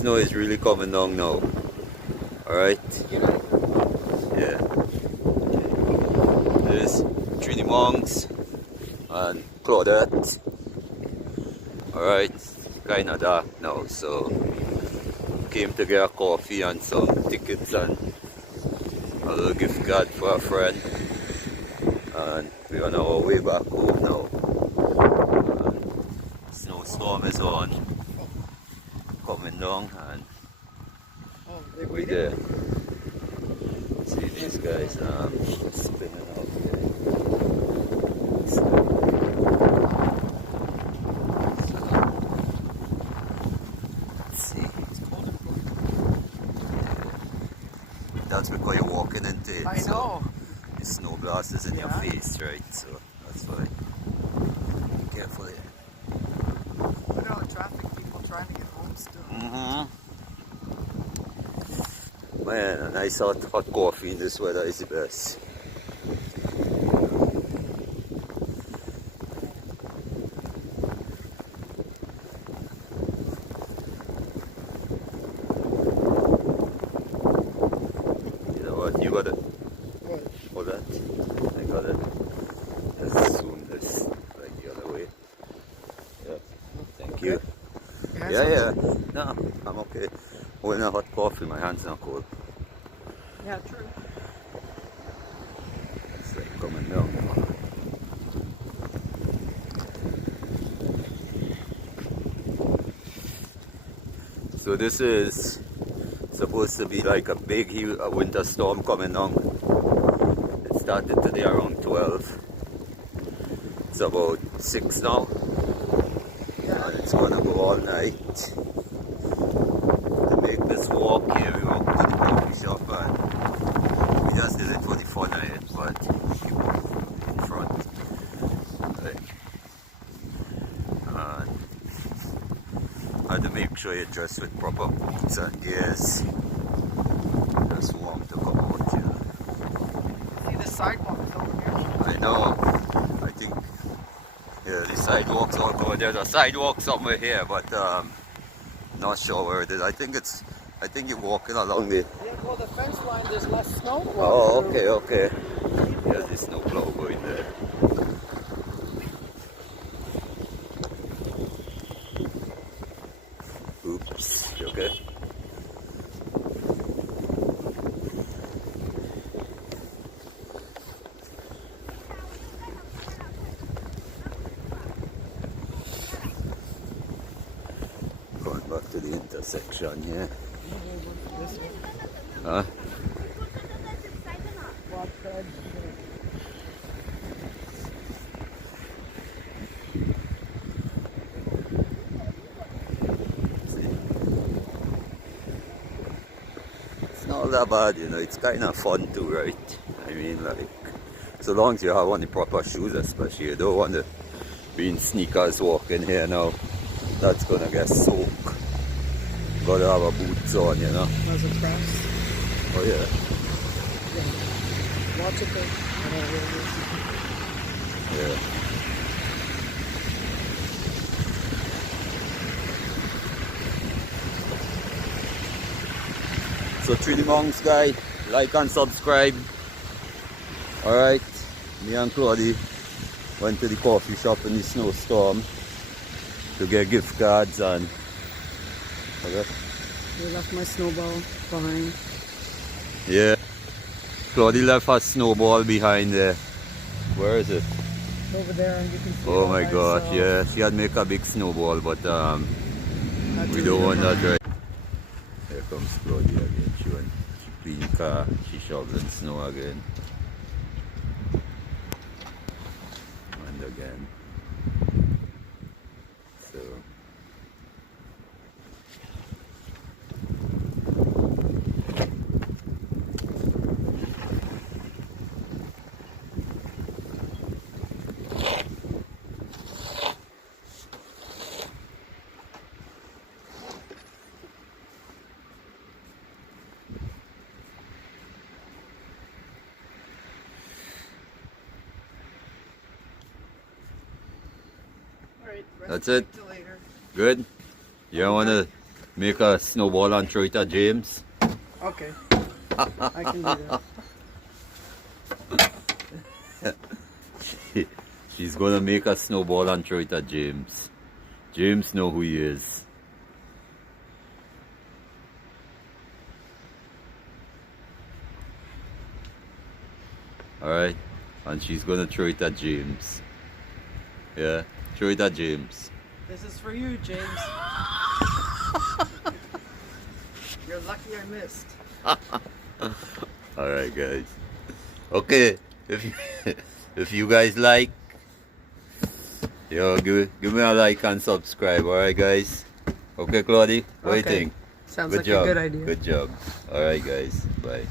Snow is really coming down now. Alright? Yeah. There's Trini Monks and Claudette. Alright, kinda dark now, so came to get a coffee and some tickets and a little gift card for a friend. And we're on our way back home now. Snowstorm is on, coming down, and we there. See these guys spinning out here. Let's see. That's because you're walking into it. I know. The snow blast is in your face, right? So that's why. Be careful here. Look at all the traffic, people trying to get home still. Man, a nice hot coffee in this weather is the best. You know what? You got it. Hold that. I got it. Let's zoom this like the other way. Yeah. Thank you. Yeah. No, I'm okay. Holding a hot coffee, my hand's not cold. Yeah, true. It's like coming down. So this is supposed to be like a big winter storm coming on. It started today around 12. It's about 6 now. And it's gonna go all night. To make this walk here, we walk to the coffee shop and we just did it for the fun of it, but keep in front. Like, and I had to make sure you dress with proper boots and gears. Just warm to come out here. See, the sidewalk is over here. I know. I think the sidewalk's all over. There's a sidewalk somewhere here, but not sure where it is. I think you're walking along the. Yeah, well, the fence line, there's less snow. Oh, okay. There's the snowplow going there. Oops. You okay? Going back to the intersection here. Huh? It's not that bad, you know. It's kind of fun too, right? I mean, like, so long as you have on the proper shoes, especially. You don't want to be in sneakers walking here now. That's gonna get soaked. Gotta have a boots on, you know. There's a press. Oh yeah. Watch it there. Yeah. So Trini Monks guy, like and subscribe. Alright. Me and Claudie went to the coffee shop in the snowstorm to get gift cards and okay. They left my snowball behind. Yeah. Claudie left her snowball behind there. Where is it? Over there, and you can see. Oh my gosh, yeah. She had make a big snowball, but we don't want that, right? Here comes Claudie again. She clean car. She shoveling snow again. And again. So. Alright, That's it? till later. Good? You don't want to make a snowball and throw it at James. Okay. I can do that. She's gonna make a snowball and throw it at James. James know who he is. Alright, and she's gonna throw it at James. Yeah, throw it at James. This is for you, James. You're lucky I missed. Alright guys. Okay, if you guys like, give me a like and subscribe, alright guys? Okay Claudie, what do you Okay. think? Sounds Good like job. a good idea. Good job. Alright guys, bye.